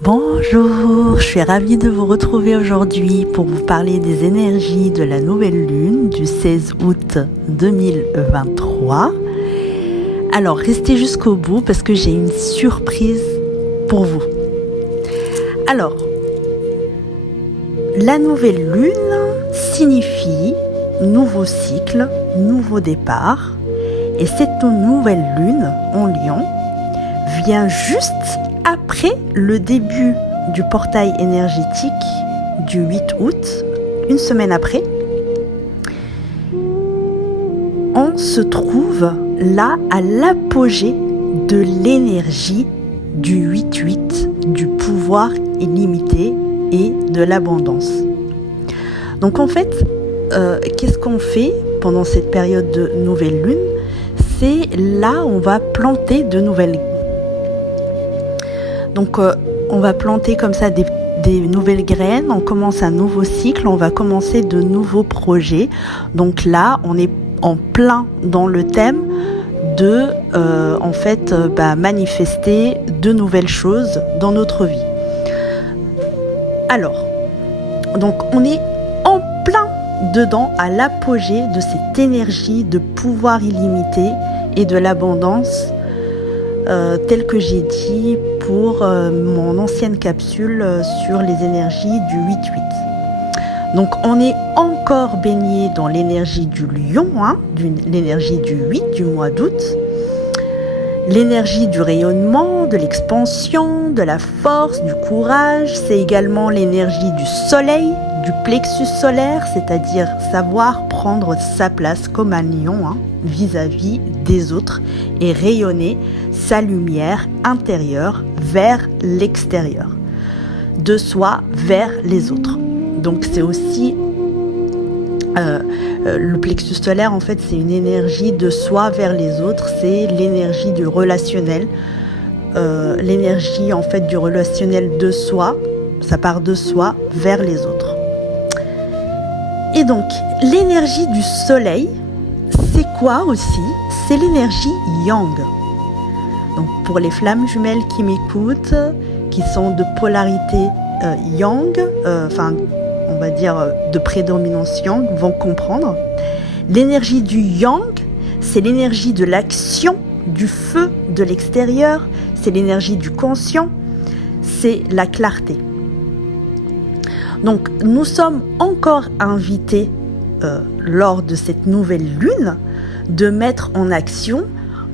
Bonjour, je suis ravie de vous retrouver aujourd'hui pour vous parler des énergies de la nouvelle lune du 16 août 2023. Alors restez jusqu'au bout parce que j'ai une surprise pour vous. Alors, la nouvelle lune signifie nouveau cycle, nouveau départ. Et cette nouvelle lune en Lion vient juste après le début du portail énergétique du 8 août, une semaine après. On se trouve là à l'apogée de l'énergie du 8-8, du pouvoir illimité et de l'abondance. Donc en fait, qu'est-ce qu'on fait pendant cette période de nouvelle lune? C'est là où on va planter de nouvelles graines. Donc on va planter comme ça des nouvelles graines, on commence un nouveau cycle, on va commencer de nouveaux projets. Donc là, on est en plein dans le thème de manifester de nouvelles choses dans notre vie. Alors, donc on est en plein dedans à l'apogée de cette énergie de pouvoir illimité et de l'abondance tel que j'ai dit pour mon ancienne capsule sur les énergies du 8-8. Donc on est encore baigné dans l'énergie du lion, l'énergie du 8 du mois d'août, l'énergie du rayonnement, de l'expansion, de la force, du courage. C'est également l'énergie du soleil, du plexus solaire, c'est-à-dire savoir prendre sa place comme un lion vis-à-vis des autres et rayonner sa lumière intérieure vers l'extérieur, de soi vers les autres. Donc c'est aussi le plexus solaire, en fait, c'est une énergie de soi vers les autres, c'est l'énergie du relationnel, l'énergie en fait du relationnel de soi, ça part de soi vers les autres. Et donc l'énergie du soleil, c'est quoi aussi? C'est l'énergie yang. Donc pour les flammes jumelles qui m'écoutent, qui sont de polarité yang, on va dire de prédominance yang, vont comprendre. L'énergie du yang, c'est l'énergie de l'action, du feu de l'extérieur, c'est l'énergie du conscient, c'est la clarté. Donc nous sommes encore invités lors de cette nouvelle lune de mettre en action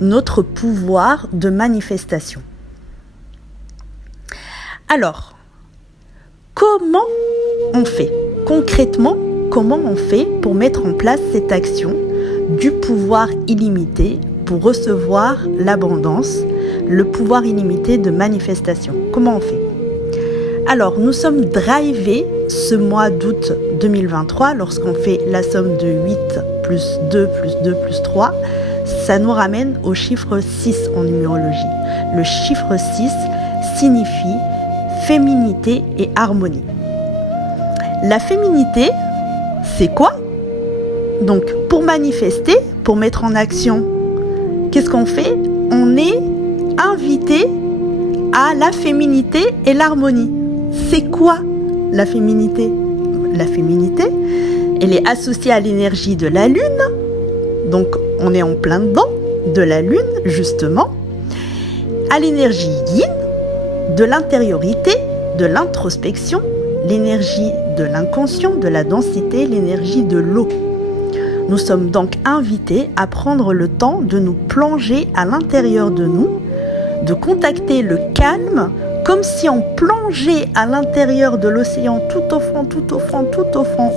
notre pouvoir de manifestation. Alors, comment on fait? Concrètement, comment on fait pour mettre en place cette action du pouvoir illimité pour recevoir l'abondance, le pouvoir illimité de manifestation? Comment on fait? Alors, nous sommes drivés ce mois d'août 2023, lorsqu'on fait la somme de 8 plus 2 plus 2 plus 3, ça nous ramène au chiffre 6 en numérologie. Le chiffre 6 signifie féminité et harmonie. La féminité, c'est quoi? Donc, pour manifester, pour mettre en action, qu'est-ce qu'on fait? On est invité à la féminité et l'harmonie. C'est quoi la féminité? La féminité, elle est associée à l'énergie de la lune. Donc, on est en plein dedans de la lune, justement. À l'énergie yin, de l'intériorité, de l'introspection, l'énergie de l'inconscient, de la densité, l'énergie de l'eau. Nous sommes donc invités à prendre le temps de nous plonger à l'intérieur de nous, de contacter le calme, comme si on plongeait à l'intérieur de l'océan, tout au fond,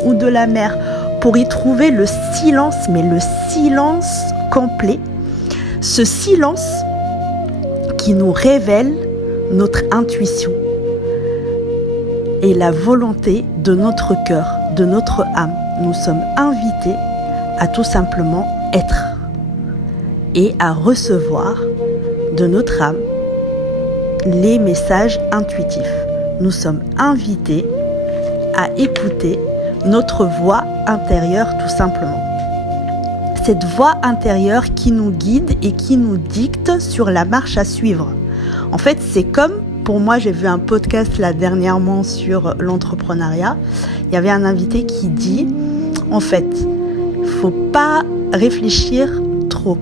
ou de la mer, pour y trouver le silence, mais le silence complet. Ce silence qui nous révèle notre intuition et la volonté de notre cœur, de notre âme. Nous sommes invités à tout simplement être et à recevoir de notre âme les messages intuitifs. Nous sommes invités à écouter notre voix intérieure tout simplement. Cette voix intérieure qui nous guide et qui nous dicte sur la marche à suivre. En fait, c'est comme pour moi, j'ai vu un podcast là dernièrement sur l'entrepreneuriat. Il y avait un invité qui dit, en fait, il ne faut pas réfléchir trop.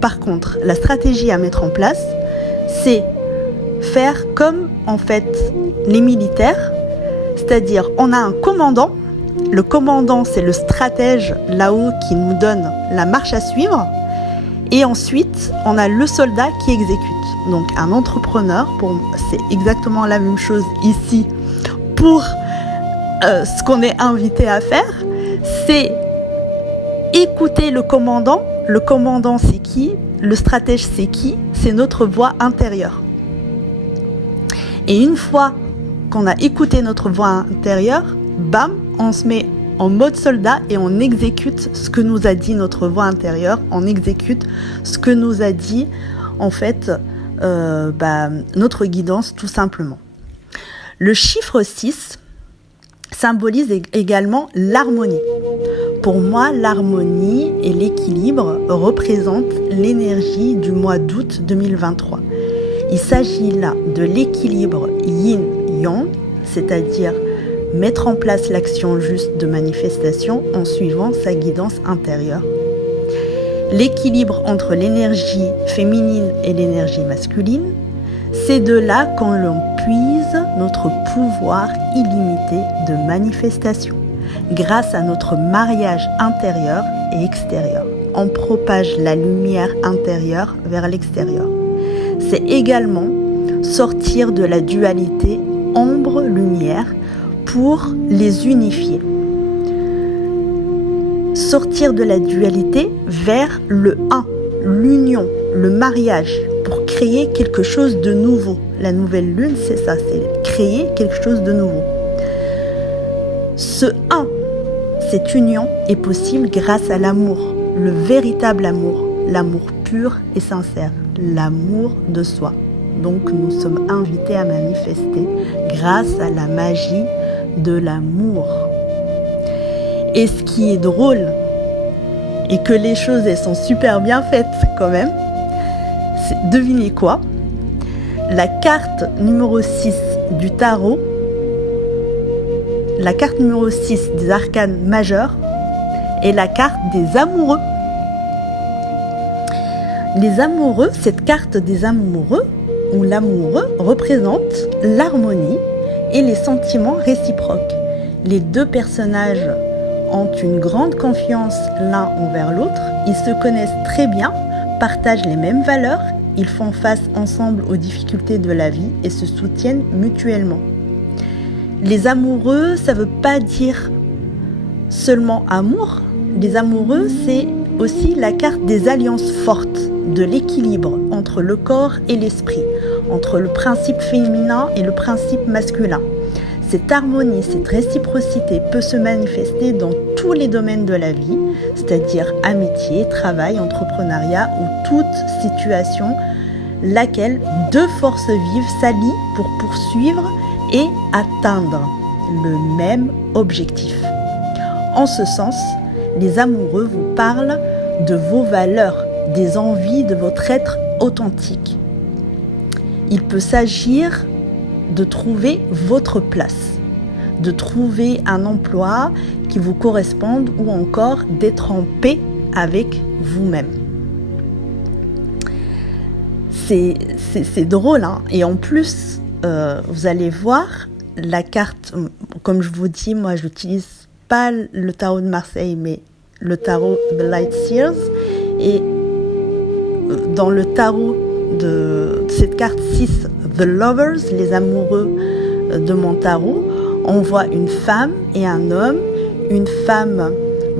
Par contre, la stratégie à mettre en place, c'est faire comme en fait les militaires, c'est-à-dire on a un commandant. Le commandant, c'est le stratège là-haut qui nous donne la marche à suivre. Et ensuite, on a le soldat qui exécute. Donc un entrepreneur, c'est exactement la même chose ici pour ce qu'on est invité à faire, c'est écouter le commandant. Le commandant, c'est qui? Le stratège, c'est qui? C'est notre voix intérieure. Et une fois qu'on a écouté notre voix intérieure, bam, on se met en mode soldat et on exécute ce que nous a dit notre voix intérieure, on exécute ce que nous a dit en fait notre guidance tout simplement. Le chiffre 6 symbolise également l'harmonie. Pour moi, l'harmonie et l'équilibre représentent l'énergie du mois d'août 2023. Il s'agit là de l'équilibre yin-yang, c'est-à-dire mettre en place l'action juste de manifestation en suivant sa guidance intérieure. L'équilibre entre l'énergie féminine et l'énergie masculine, c'est de là qu'on puise notre pouvoir illimité de manifestation. Grâce à notre mariage intérieur et extérieur, on propage la lumière intérieure vers l'extérieur. C'est également sortir de la dualité ombre-lumière pour les unifier. Sortir de la dualité vers le un, l'union, le mariage, pour créer quelque chose de nouveau. La nouvelle lune, c'est ça, c'est créer quelque chose de nouveau. Ce un, cette union est possible grâce à l'amour, le véritable amour, l'amour pur et sincère, l'amour de soi. Donc nous sommes invités à manifester grâce à la magie de l'amour. Et ce qui est drôle, et que les choses elles sont super bien faites quand même, c'est, devinez quoi? La carte numéro 6 du tarot, la carte numéro 6 des arcanes majeurs est la carte des amoureux. Les amoureux, cette carte des amoureux, où l'amoureux représente l'harmonie et les sentiments réciproques. Les deux personnages ont une grande confiance l'un envers l'autre, ils se connaissent très bien, partagent les mêmes valeurs, ils font face ensemble aux difficultés de la vie et se soutiennent mutuellement. Les amoureux, ça ne veut pas dire seulement amour. Les amoureux, c'est aussi la carte des alliances fortes, de l'équilibre entre le corps et l'esprit, entre le principe féminin et le principe masculin. Cette harmonie, cette réciprocité peut se manifester dans tous les domaines de la vie, c'est-à-dire amitié, travail, entrepreneuriat ou toute situation laquelle deux forces vives s'allient pour poursuivre et atteindre le même objectif. En ce sens, les amoureux vous parlent de vos valeurs, des envies de votre être authentique. Il peut s'agir de trouver votre place, de trouver un emploi qui vous corresponde ou encore d'être en paix avec vous-même. C'est drôle, hein. Et en plus, vous allez voir la carte, comme je vous dis, moi j'utilise pas le tarot de Marseille, mais le tarot de Light Seers. Et dans le tarot de cette carte 6, The Lovers, les amoureux de mon tarot, on voit une femme et un homme, une femme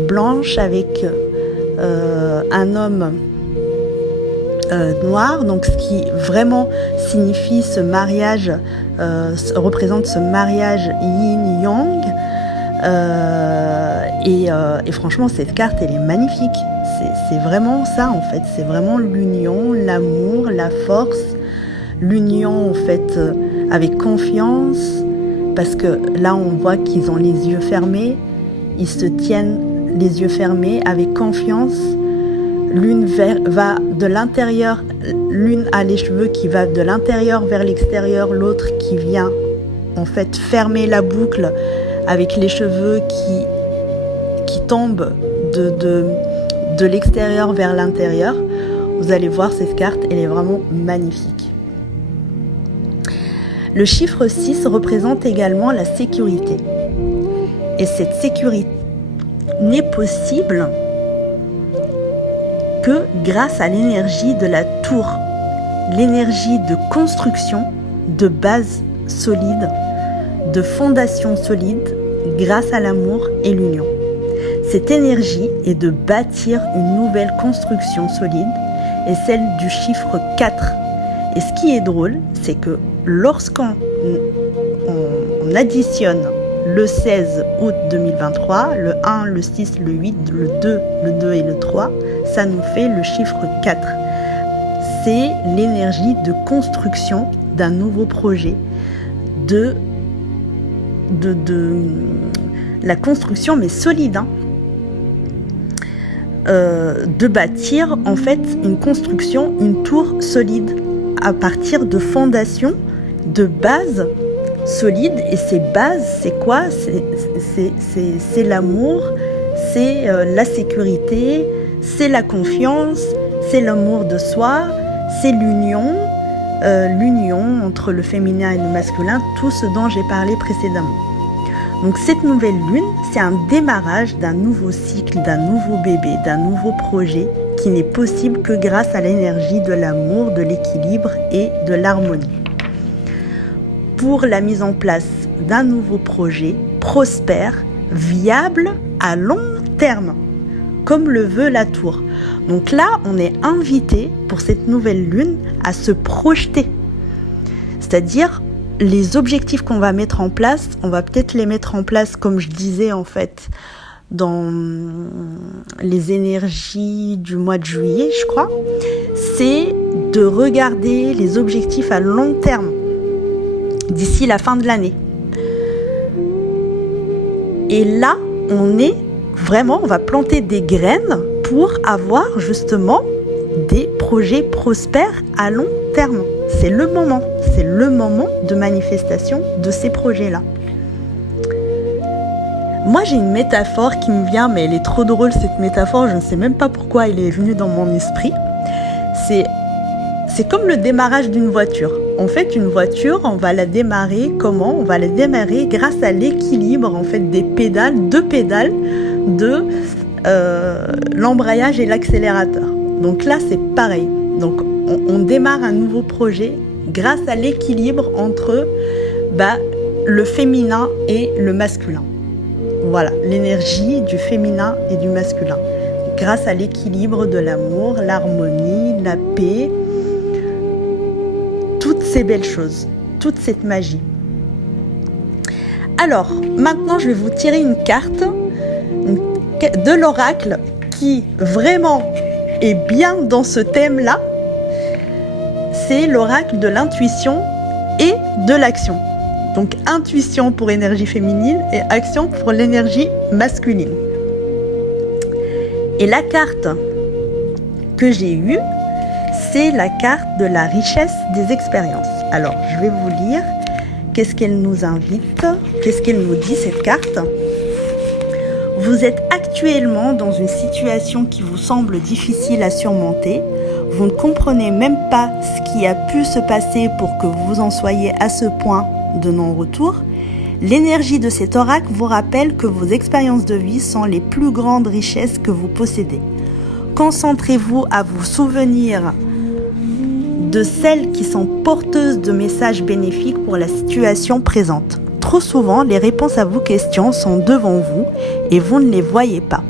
blanche avec un homme noir, donc ce qui vraiment signifie ce mariage, représente ce mariage yin-yang. Et franchement, cette carte, elle est magnifique. C'est vraiment ça, en fait. C'est vraiment l'union, l'amour, la force. L'union, en fait, avec confiance. Parce que là, on voit qu'ils ont les yeux fermés. Ils se tiennent les yeux fermés avec confiance. va de l'intérieur, l'une a les cheveux qui va de l'intérieur vers l'extérieur, l'autre qui vient en fait fermer la boucle avec les cheveux qui tombent de l'extérieur vers l'intérieur. Vous allez voir cette carte, elle est vraiment magnifique. Le chiffre 6 représente également la sécurité. Et cette sécurité n'est possible que grâce à l'énergie de la tour, l'énergie de construction, de base solide, de fondation solide, grâce à l'amour et l'union. Cette énergie est de bâtir une nouvelle construction solide et celle du chiffre 4. Et ce qui est drôle, c'est que lorsqu'on additionne le 16 août 2023, le 1, le 6, le 8, le 2 et le 3, ça nous fait le chiffre 4. C'est l'énergie de construction d'un nouveau projet, de la construction, mais solide, hein, de bâtir en fait une construction, une tour solide à partir de fondations, de bases solides. Et ces bases, c'est quoi? C'est l'amour, c'est la sécurité, c'est la confiance, c'est l'amour de soi, c'est l'union entre le féminin et le masculin, tout ce dont j'ai parlé précédemment. Donc cette nouvelle lune, c'est un démarrage d'un nouveau cycle, d'un nouveau bébé, d'un nouveau projet qui n'est possible que grâce à l'énergie de l'amour, de l'équilibre et de l'harmonie. Pour la mise en place d'un nouveau projet prospère, viable à long terme, comme le veut la tour. Donc là, on est invité pour cette nouvelle lune à se projeter. C'est-à-dire, les objectifs qu'on va mettre en place, on va peut-être les mettre en place, comme je disais en fait, dans les énergies du mois de juillet, je crois. C'est de regarder les objectifs à long terme, d'ici la fin de l'année. Et là, on va planter des graines pour avoir justement des projets prospères à long terme. C'est le moment de manifestation de ces projets-là. Moi, j'ai une métaphore qui me vient, mais elle est trop drôle cette métaphore, je ne sais même pas pourquoi elle est venue dans mon esprit. C'est comme le démarrage d'une voiture. En fait, une voiture, on va la démarrer comment? On va la démarrer grâce à l'équilibre en fait des pédales, deux pédales de l'embrayage et l'accélérateur. Donc là, c'est pareil. Donc on démarre un nouveau projet grâce à l'équilibre entre le féminin et le masculin. Voilà, l'énergie du féminin et du masculin. Grâce à l'équilibre de l'amour, l'harmonie, la paix, toutes ces belles choses, toute cette magie. Alors, maintenant, je vais vous tirer une carte de l'oracle qui vraiment est bien dans ce thème-là. C'est l'oracle de l'intuition et de l'action. Donc, intuition pour énergie féminine et action pour l'énergie masculine. Et la carte que j'ai eue, c'est la carte de la richesse des expériences. Alors, je vais vous lire. Qu'est-ce qu'elle nous invite? Qu'est-ce qu'elle nous dit, cette carte? Vous êtes actuellement dans une situation qui vous semble difficile à surmonter. Vous ne comprenez même pas ce qui a pu se passer pour que vous en soyez à ce point de non-retour. L'énergie de cet oracle vous rappelle que vos expériences de vie sont les plus grandes richesses que vous possédez. Concentrez-vous à vous souvenir de celles qui sont porteuses de messages bénéfiques pour la situation présente. Trop souvent, les réponses à vos questions sont devant vous et vous ne les voyez pas.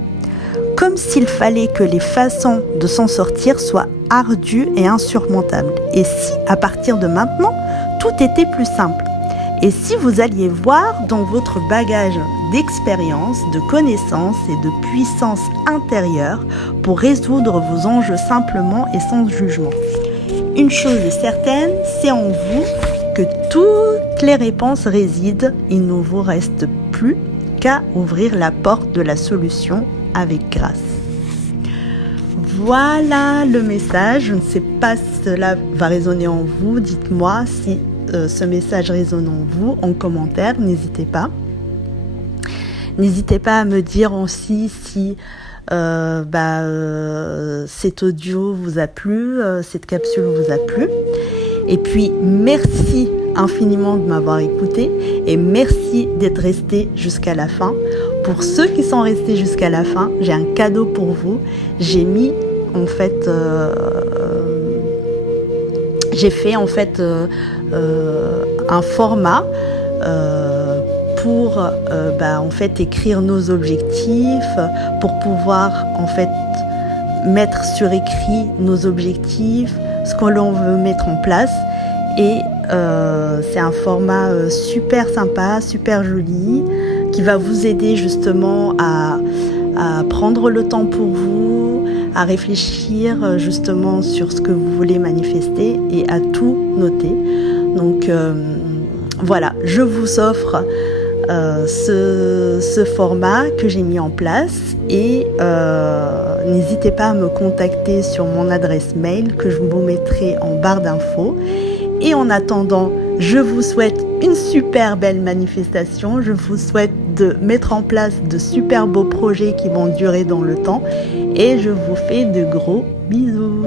Comme s'il fallait que les façons de s'en sortir soient ardues et insurmontables. Et si, à partir de maintenant, tout était plus simple? Et si vous alliez voir dans votre bagage d'expérience, de connaissances et de puissance intérieure pour résoudre vos enjeux simplement et sans jugement? Une chose est certaine, c'est en vous que toutes les réponses résident. Il ne vous reste plus qu'à ouvrir la porte de la solution avec grâce. voilà le message. Je ne sais pas si cela va résonner en vous. Dites-moi si ce message résonne en vous en commentaire. N'hésitez pas. N'hésitez pas à me dire aussi si cet audio vous a plu, cette capsule vous a plu. Et puis, merci infiniment de m'avoir écouté et merci d'être resté jusqu'à la fin. Pour ceux qui sont restés jusqu'à la fin, j'ai un cadeau pour vous. J'ai mis en fait, j'ai fait en fait un format pour en fait écrire nos objectifs, pour pouvoir en fait mettre sur écrit nos objectifs, ce que l'on veut mettre en place. Et c'est un format super sympa, super joli, qui va vous aider justement à prendre le temps pour vous, à réfléchir justement sur ce que vous voulez manifester et à tout noter. Donc voilà, je vous offre ce format que j'ai mis en place et n'hésitez pas à me contacter sur mon adresse mail que je vous mettrai en barre d'infos. Et en attendant, je vous souhaite une super belle manifestation. Je vous souhaite de mettre en place de super beaux projets qui vont durer dans le temps. Et je vous fais de gros bisous.